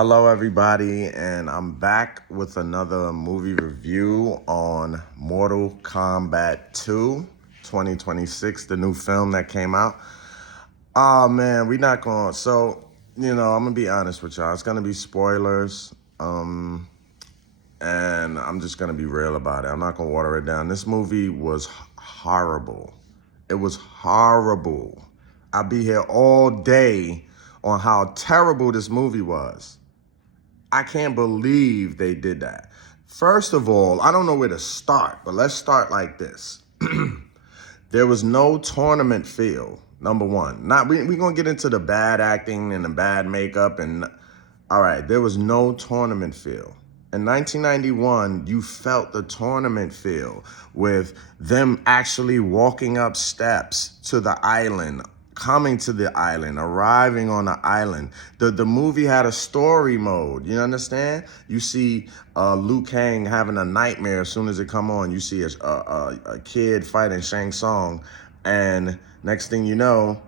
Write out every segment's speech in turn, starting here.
Hello, everybody, and I'm back with another movie review on Mortal Kombat 2, 2026, the new film that came out. Oh, man, we not going I'm going to be honest with y'all. It's going to be spoilers, and I'm just going to be real about it. I'm not going to water it down. This movie was horrible. It was horrible. I'll be here all day on how terrible this movie was. I can't believe they did that. First of all, I don't know where to start, but let's start like this. There was no tournament feel, number one. We're going to get into the bad acting and the bad makeup. All right, there was no tournament feel. In 1991, you felt the tournament feel with them actually walking up steps to the island, coming to the island, arriving on the island. The movie had a story mode. You understand? You see Liu Kang having a nightmare as soon as it come on. You see a kid fighting Shang Tsung, and next thing you know,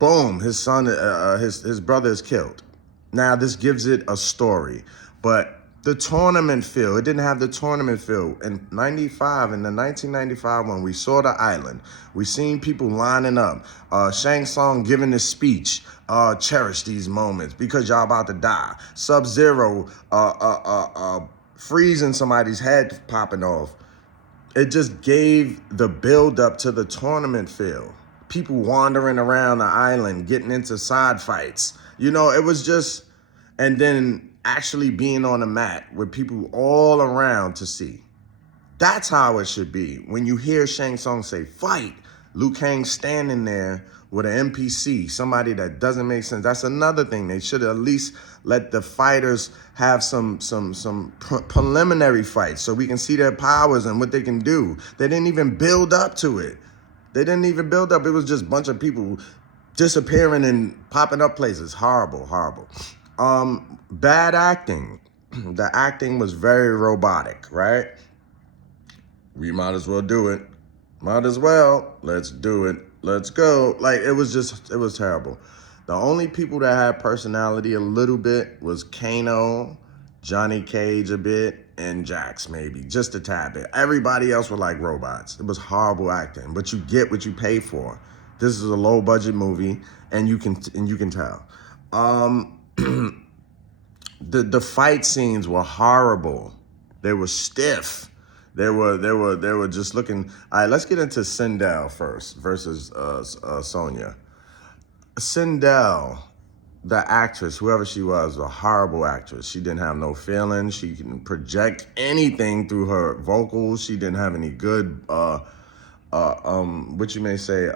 boom, his son, his brother is killed. Now this gives it a story, but the tournament feel, it didn't have the tournament feel. In the 1995 when we saw the island, we seen people lining up, Shang Tsung giving his speech, cherish these moments because y'all about to die. Sub-Zero freezing somebody's head popping off. It just gave the build up to the tournament feel. People wandering around the island, getting into side fights. It was just, and then actually being on the mat with people all around to see. That's how it should be. When you hear Shang Tsung say, fight, Liu Kang standing there with an NPC, somebody that doesn't make sense. That's another thing. They should at least let the fighters have some preliminary fights so we can see their powers and what they can do. They didn't even build up to it. They didn't even build up. It was just a bunch of people disappearing and popping up places. Horrible, horrible. Bad acting. The acting was very robotic, right? We might as well do it. Might as well. Let's do it. Let's go. Like, it was terrible. The only people that had personality a little bit was Kano, Johnny Cage a bit, and Jax maybe, just a tad bit. Everybody else were like robots. It was horrible acting, but you get what you pay for. This is a low budget movie, and you can tell. The fight scenes were horrible. They were stiff. They were just looking. All right, let's get into Sindel first versus Sonya. Sindel, the actress, whoever she was a horrible actress. She didn't have no feelings. She can project anything through her vocals. She didn't have any good, what you may say,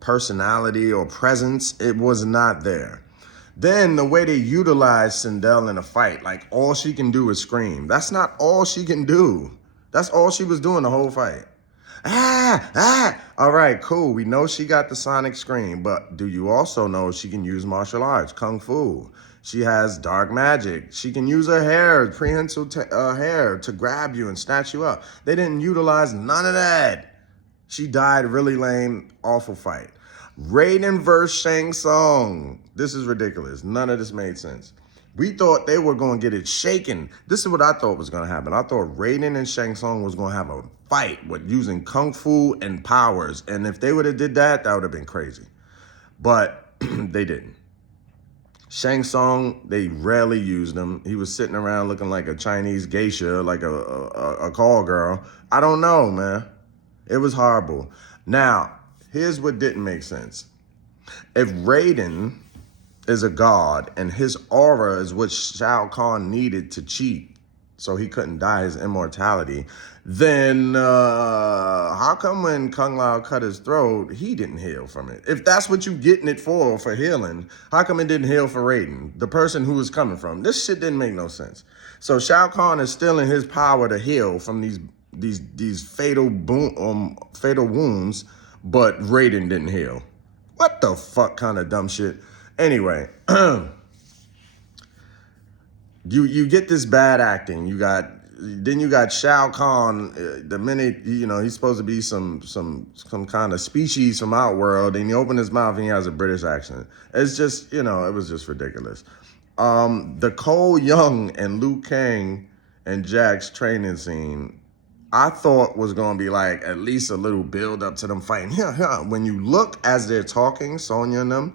personality or presence. It was not there. Then the way they utilized Sindel in a fight, like all she can do is scream. That's not all she can do. That's all she was doing the whole fight. All right, cool. We know she got the sonic scream, but do you also know she can use martial arts, kung fu? She has dark magic. She can use her hair, prehensile hair, to grab you and snatch you up. They didn't utilize none of that. She died really lame, awful fight. Raiden versus Shang Tsung. This is ridiculous. None of this made sense. We thought they were going to get it shaken. This is what I thought was going to happen. I thought Raiden and Shang Tsung was going to have a fight with using kung fu and powers. And if they would have did that, that would have been crazy. But they didn't. Shang Tsung, they rarely used him. He was sitting around looking like a Chinese geisha, like a call girl. I don't know, man. It was horrible. Now, here's what didn't make sense. If Raiden is a god and his aura is what Shao Kahn needed to cheat so he couldn't die his immortality, then how come when Kung Lao cut his throat, he didn't heal from it? If that's what you getting it for healing, how come it didn't heal for Raiden, the person who was coming from? This shit didn't make no sense. So Shao Kahn is still in his power to heal from these fatal wounds, but Raiden didn't heal. What the fuck kind of dumb shit? Anyway, you get this bad acting. You got Shao Kahn. The minute he's supposed to be some kind of species from Outworld, and he opened his mouth and he has a British accent. It's just it was just ridiculous. The Cole Young and Liu Kang and Jack's training scene, I thought was gonna be like at least a little build up to them fighting. When you look as they're talking, Sonya and them,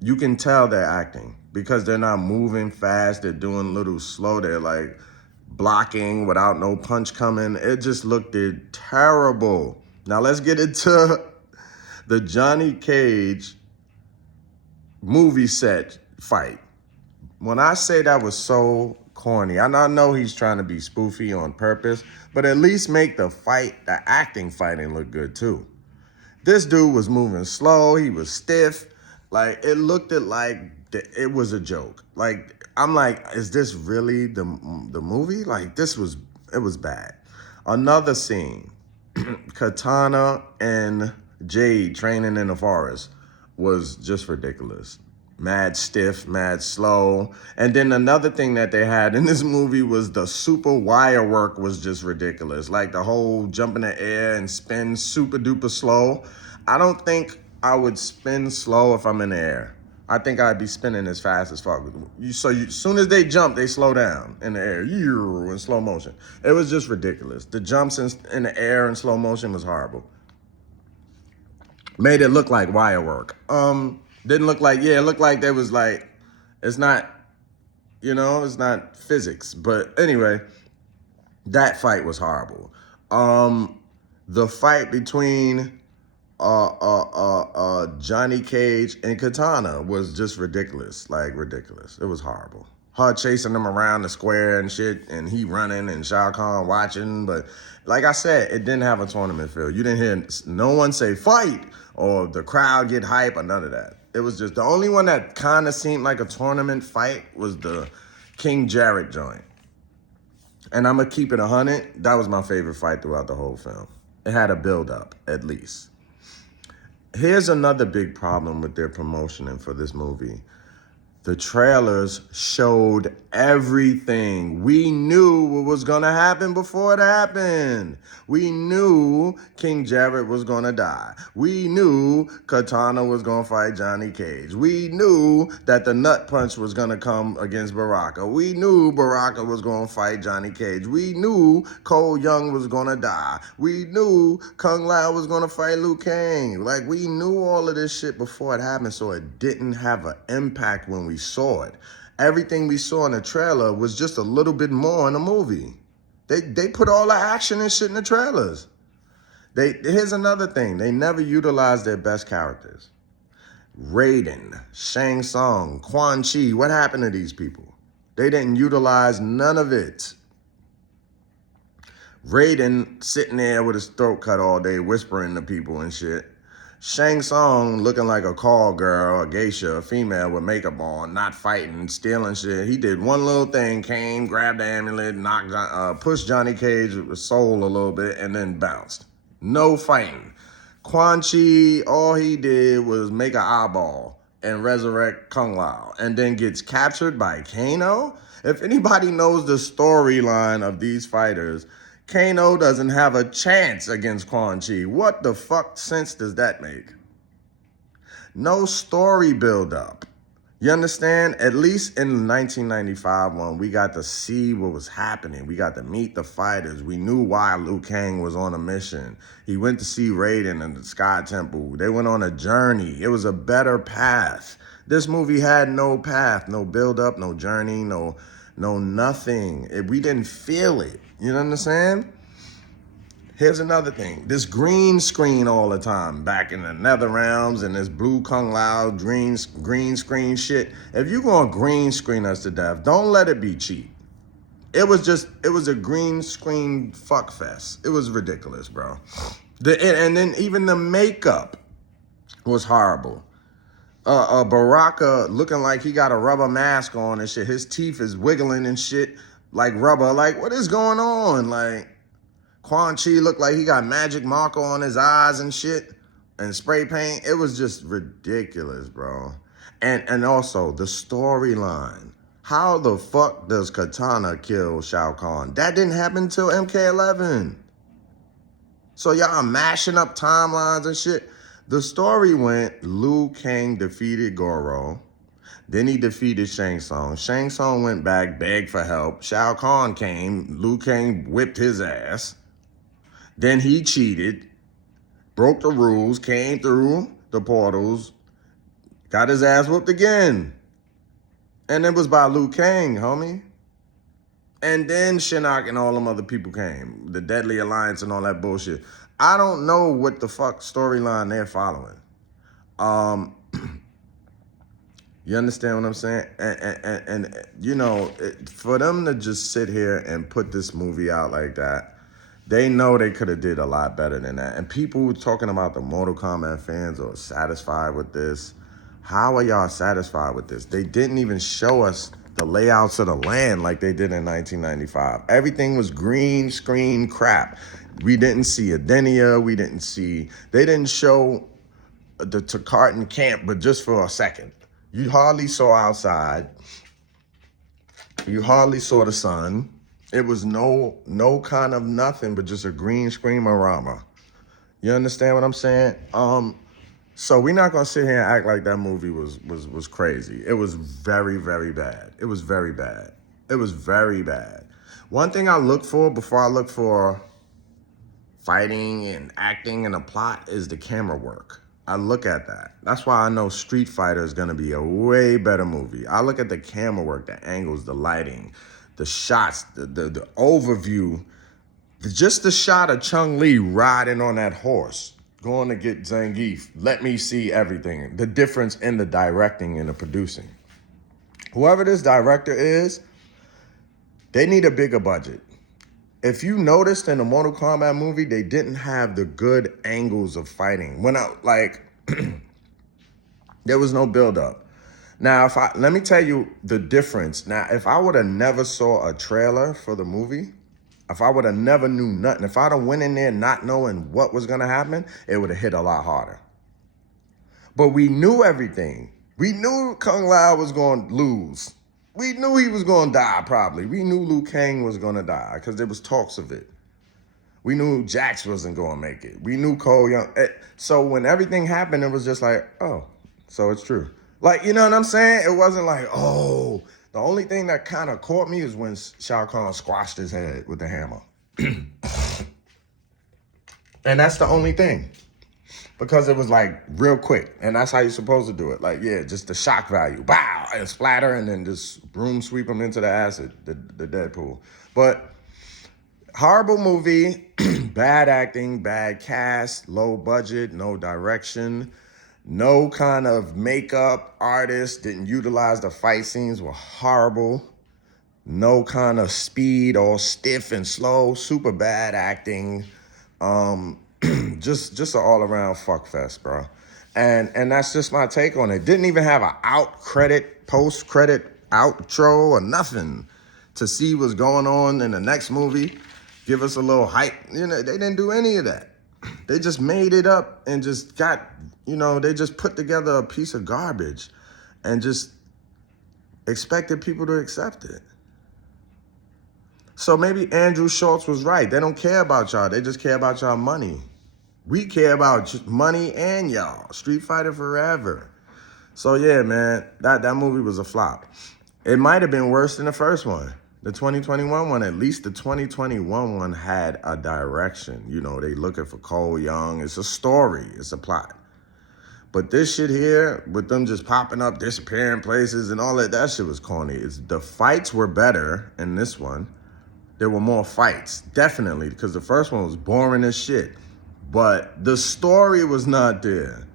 you can tell they're acting because they're not moving fast. They're doing a little slow. They're like blocking without no punch coming. It just looked terrible. Now let's get into the Johnny Cage movie set fight. When I say that was so corny, and I know he's trying to be spoofy on purpose, but at least make the acting fighting look good too. This dude was moving slow. He was stiff. Like, it looked like it was a joke. Like, I'm like, is this really the movie? Like, it was bad. Another scene, Katana and Jade training in the forest was just ridiculous. Mad stiff, mad slow. And then another thing that they had in this movie was the super wire work was just ridiculous. Like the whole jump in the air and spin super duper slow. I don't think I would spin slow if I'm in the air. I think I'd be spinning as fast as fuck. As soon as they jump, they slow down in the air, in slow motion. It was just ridiculous. The jumps in the air in slow motion was horrible. Made it look like wire work. Didn't look like, it looked like there was like, it's not, it's not physics. But anyway, that fight was horrible. The fight between Johnny Cage and Katana was just ridiculous. Like, ridiculous. It was horrible. Her chasing him around the square and shit, and he running and Shao Kahn watching. But like I said, it didn't have a tournament feel. You didn't hear no one say fight or the crowd get hype or none of that. It was just the only one that kind of seemed like a tournament fight was the King Jarrett joint. And I'm going to keep it 100. That was my favorite fight throughout the whole film. It had a build up, at least. Here's another big problem with their promotioning for this movie. The trailers showed everything. We knew what was going to happen before it happened. We knew King Jarrett was going to die. We knew Katana was going to fight Johnny Cage. We knew that the nut punch was going to come against Baraka. We knew Baraka was going to fight Johnny Cage. We knew Cole Young was going to die. We knew Kung Lao was going to fight Liu Kang. Like, we knew all of this shit before it happened, so it didn't have an impact when we saw it. Everything we saw in the trailer was just a little bit more in the movie. They put all the action and shit in the trailers. Here's another thing. They never utilized their best characters. Raiden, Shang Tsung, Quan Chi. What happened to these people? They didn't utilize none of it. Raiden sitting there with his throat cut all day, whispering to people and shit. Shang Tsung looking like a call girl, a geisha, a female with makeup on, not fighting, stealing shit. He did one little thing, came, grabbed the amulet, pushed Johnny Cage's soul a little bit, and then bounced. No fighting. Quan Chi, all he did was make an eyeball and resurrect Kung Lao, and then gets captured by Kano. If anybody knows the storyline of these fighters, Kano doesn't have a chance against Quan Chi. What the fuck sense does that make? No story build up. You understand? At least in the 1995 one, we got to see what was happening. We got to meet the fighters. We knew why Liu Kang was on a mission. He went to see Raiden in the Sky Temple. They went on a journey. It was a better path. This movie had no path, no build up, no journey, no nothing. We didn't feel it. You know what I'm saying? Here's another thing. This green screen all the time back in the nether realms and this blue Kung Lao green screen shit. If you're going to green screen us to death, don't let it be cheap. It was a green screen fuck fest. It was ridiculous, bro. And then even the makeup was horrible. Baraka looking like he got a rubber mask on and shit. His teeth is wiggling and shit like rubber. Like, what is going on? Like, Quan Chi looked like he got magic marker on his eyes and shit and spray paint. It was just ridiculous, bro. And also the storyline. How the fuck does Katana kill Shao Kahn? That didn't happen until MK11. So y'all mashing up timelines and shit. The story went Liu Kang defeated Goro. Then he defeated Shang Tsung. Shang Tsung went back, begged for help. Shao Kahn came. Liu Kang whipped his ass. Then he cheated, broke the rules, came through the portals, got his ass whooped again. And it was by Liu Kang, homie. And then Shinnok and all them other people came. The Deadly Alliance and all that bullshit. I don't know what the fuck storyline they're following. You understand what I'm saying? And you know, for them to just sit here and put this movie out like that, they know they could have did a lot better than that. And people talking about the Mortal Kombat fans are satisfied with this. How are y'all satisfied with this? They didn't even show us the layouts of the land like they did in 1995. Everything was green screen crap. We didn't see Adenia. They didn't show the Takartan camp, but just for a second. You hardly saw outside. You hardly saw the sun. It was no kind of nothing but just a green screen marama. You understand what I'm saying? So we're not gonna sit here and act like that movie was crazy. It was very, very bad. It was very bad. It was very bad. One thing I look for before I look for fighting and acting and a plot is the camera work. I look at that. That's why I know Street Fighter is gonna be a way better movie. I look at the camera work, the angles, the lighting, the shots, the overview. Just the shot of Chun-Li riding on that horse, going to get Zangief. Let me see everything. The difference in the directing and the producing. Whoever this director is, they need a bigger budget. If you noticed in the Mortal Kombat movie, they didn't have the good angles of fighting. There was no build-up. Now, let me tell you the difference. Now, if I would have never saw a trailer for the movie, if I would have never knew nothing, if I'd have went in there not knowing what was going to happen, it would have hit a lot harder. But we knew everything. We knew Kung Lao was going to lose. We knew he was going to die, probably. We knew Liu Kang was going to die because there was talks of it. We knew Jax wasn't going to make it. We knew Cole Young. So when everything happened, it was just like, oh, so it's true. Like, you know what I'm saying? It wasn't like, oh. The only thing that kind of caught me is when Shao Kahn squashed his head with the hammer. And that's the only thing. Because it was like real quick. And that's how you're supposed to do it. Like, yeah, just the shock value. Bow! And splatter and then just broom sweep him into the acid, the Deadpool. But horrible movie, bad acting, bad cast, low budget, no direction. No kind of makeup artist, didn't utilize the fight scenes, were horrible. No kind of speed, all stiff and slow, super bad acting. Just an all-around fuck fest, bro. And that's just my take on it. Didn't even have a post-credit outro or nothing to see what's going on in the next movie. Give us a little hype. You know, they didn't do any of that. They just made it up and just got, they just put together a piece of garbage and just expected people to accept it. So maybe Andrew Schultz was right. They don't care about y'all. They just care about y'all money. We care about money and y'all. Street Fighter forever. So yeah, man, that movie was a flop. It might have been worse than the first one. The 2021 one, at least the 2021 one had a direction. They looking for Cole Young. It's a story. It's a plot. But this shit here, with them just popping up, disappearing places and all that shit was corny. The fights were better in this one. There were more fights, definitely, because the first one was boring as shit. But the story was not there.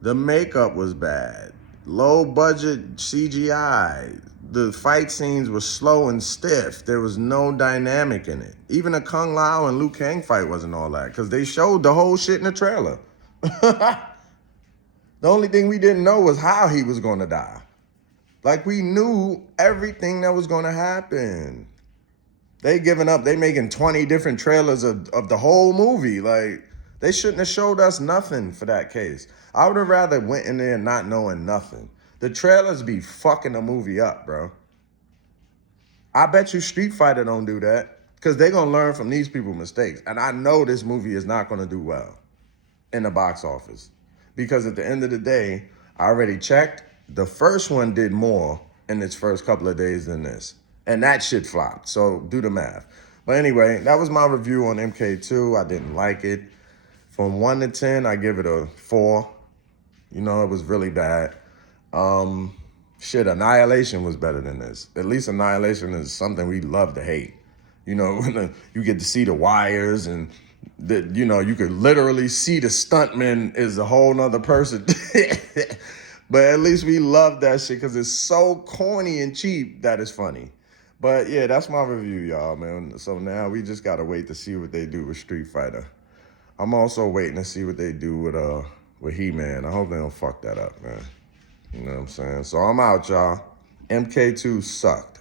The makeup was bad. Low budget CGI. The fight scenes were slow and stiff. There was no dynamic in it. Even the Kung Lao and Liu Kang fight wasn't all that, because they showed the whole shit in the trailer. The only thing we didn't know was how he was going to die. Like, we knew everything that was going to happen. They giving up. They making 20 different trailers of the whole movie. Like, they shouldn't have showed us nothing for that case. I would have rather went in there not knowing nothing. The trailers be fucking the movie up, bro. I bet you Street Fighter don't do that, because they're going to learn from these people's mistakes. And I know this movie is not going to do well in the box office, because at the end of the day, I already checked. The first one did more in its first couple of days than this. And that shit flopped. So do the math. But anyway, that was my review on MK2. I didn't like it. From 1 to 10, I give it a 4. You know, it was really bad. Shit, Annihilation was better than this. At least Annihilation is something we love to hate. You know, when you get to see the wires and, you know, you could literally see the stuntman is a whole nother person. But at least we love that shit because it's so corny and cheap that it's funny. But yeah, that's my review, y'all, man. So now we just got to wait to see what they do with Street Fighter. I'm also waiting to see what they do with He-Man. I hope they don't fuck that up, man. You know what I'm saying? So I'm out, y'all. MK2 sucked.